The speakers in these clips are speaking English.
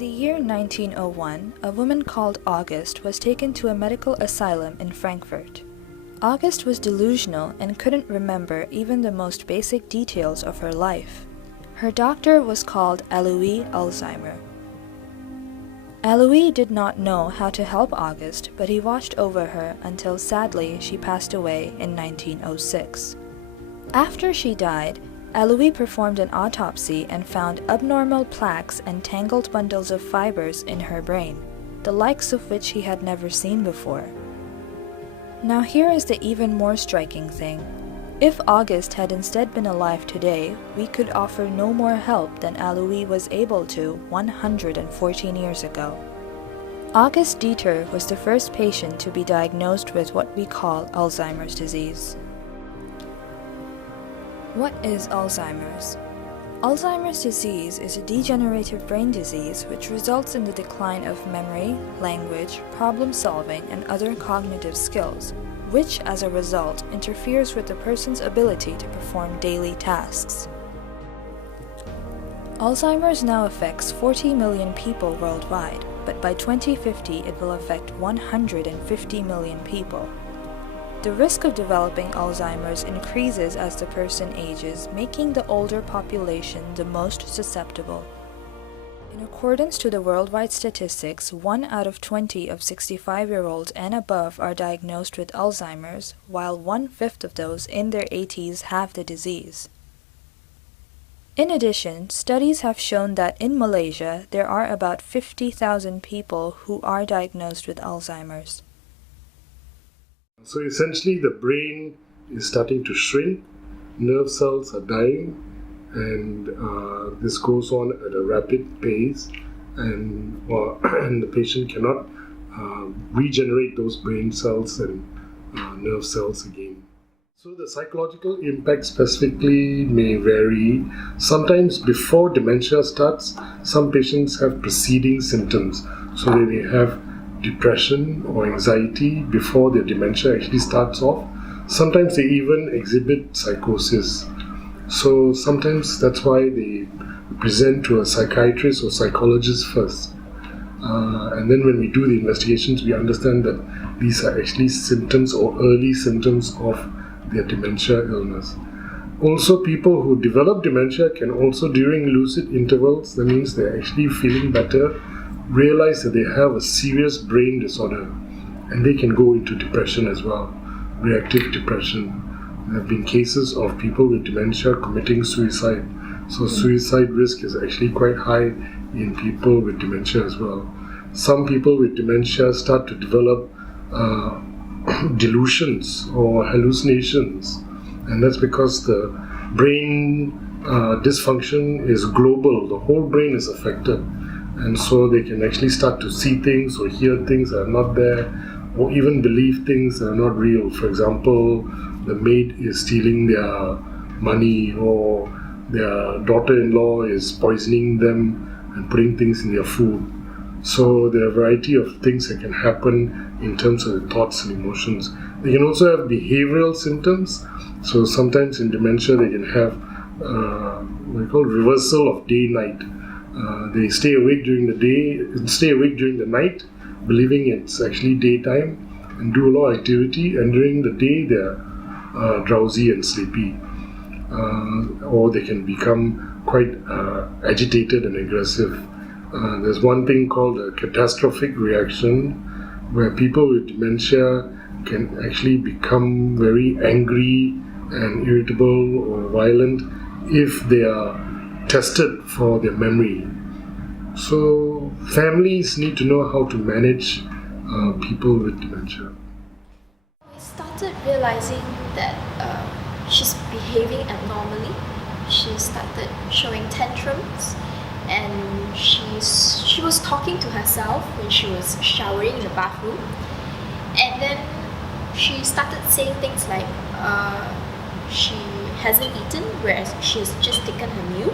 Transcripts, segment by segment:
the year 1901, a woman called August was taken to a medical asylum in Frankfurt. August was delusional and couldn't remember even the most basic details of her life. Her doctor was called ALZHEIMER. Alois did not know how to help August, but he watched over her until sadly she passed away in 1906. After she died, Alois performed an autopsy and found abnormal plaques and tangled bundles of fibers in her brain, the likes of which he had never seen before. Now here is the even more striking thing. If August had instead been alive today, we could offer no more help than Alois was able to 114 years ago. August Dieter was the first patient to be diagnosed with what we call Alzheimer's disease. What is Alzheimer's? Alzheimer's disease is a degenerative brain disease which results in the decline of memory, language, problem-solving, and other cognitive skills, which, as a result, interferes with a person's ability to perform daily tasks. Alzheimer's now affects 40 million people worldwide, but by 2050 it will affect 150 million people. The risk of developing Alzheimer's increases as the person ages, making the older population the most susceptible. In accordance to the worldwide statistics, 1 out of 20 of 65-year-olds and above are diagnosed with Alzheimer's, while 1/5 of those in their 80s have the disease. In addition, studies have shown that in Malaysia, there are about 50,000 people who are diagnosed with Alzheimer's. So essentially, the brain is starting to shrink, nerve cells are dying, and this goes on at a rapid pace, and the patient cannot regenerate those brain cells and nerve cells again. So the psychological impact specifically may vary. Sometimes before dementia starts, some patients have preceding symptoms. So they may have depression or anxiety before their dementia actually starts off. Sometimes they even exhibit psychosis. So sometimes that's why they present to a psychiatrist or psychologist first. And then when we do the investigations, we understand that these are actually symptoms or early symptoms of their dementia illness. Also, people who develop dementia can also, during lucid intervals, that means they're actually feeling better, realize that they have a serious brain disorder, and they can go into depression as well, reactive depression. There have been cases of people with dementia committing suicide. So suicide risk is actually quite high in people with dementia as well. Some people with dementia start to develop delusions or hallucinations, and that's because the brain dysfunction is global. The whole brain is affected, and so they can actually start to see things or hear things that are not there, or even believe things that are not real. For example, the maid is stealing their money, or their daughter-in-law is poisoning them and putting things in their food. So there are a variety of things that can happen in terms of the thoughts and emotions. They can also have behavioral symptoms. So sometimes in dementia they can have what we call reversal of day-night. They stay awake during the day, stay awake during the night, believing it's actually daytime, and do a lot of activity, and during the day they're drowsy and sleepy. Or they can become quite agitated and aggressive. There's one thing called a catastrophic reaction, where people with dementia can actually become very angry and irritable or violent if they are tested for their memory. So families need to know how to manage people with dementia. I started realizing that she's behaving abnormally. She started showing tantrums, and she was talking to herself when she was showering in the bathroom, and then she started saying things like she hasn't eaten, whereas she has just taken her meal.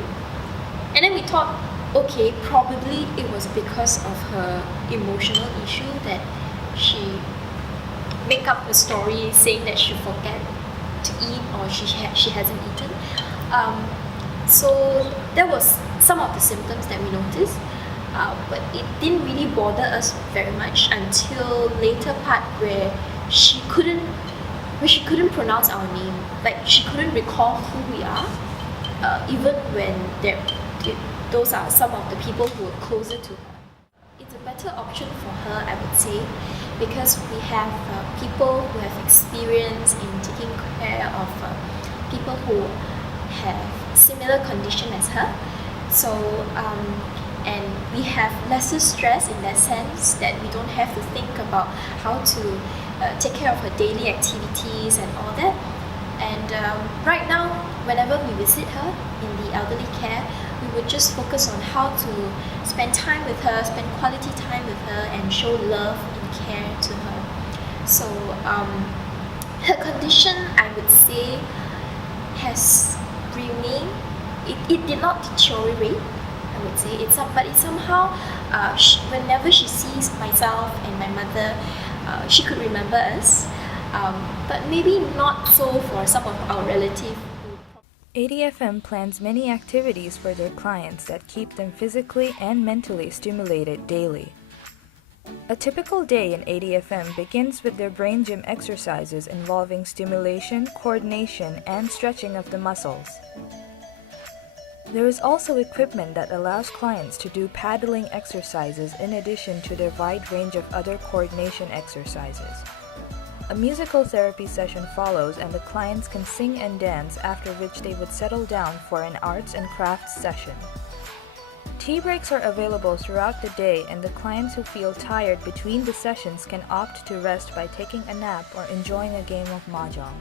And then we thought, okay, probably it was because of her emotional issue that she make up a story saying that she forgot to eat, or she hasn't eaten. So that was some of the symptoms that we noticed. but it didn't really bother us very much until later part where she couldn't pronounce our name. Like, she couldn't recall who we are, even when those are some of the people who were closer to her. It's a better option for her, I would say, because we have people who have experience in taking care of people who have similar condition as her. So, and we have lesser stress in that sense, that we don't have to think about how to take care of her daily activities and all that. And right now, whenever we visit her in the elderly care, we would just focus on how to spend time with her, spend quality time with her, and show love and care to her. So her condition, I would say, has remained. It did not deteriorate, I would say. But it somehow, whenever she sees myself and my mother, she could remember us. But maybe not so for some of our relatives. ADFM plans many activities for their clients that keep them physically and mentally stimulated daily. A typical day in ADFM begins with their brain gym exercises involving stimulation, coordination, and stretching of the muscles. There is also equipment that allows clients to do paddling exercises in addition to their wide range of other coordination exercises. A musical therapy session follows, and the clients can sing and dance, after which they would settle down for an arts and crafts session. Tea breaks are available throughout the day, and the clients who feel tired between the sessions can opt to rest by taking a nap or enjoying a game of mahjong.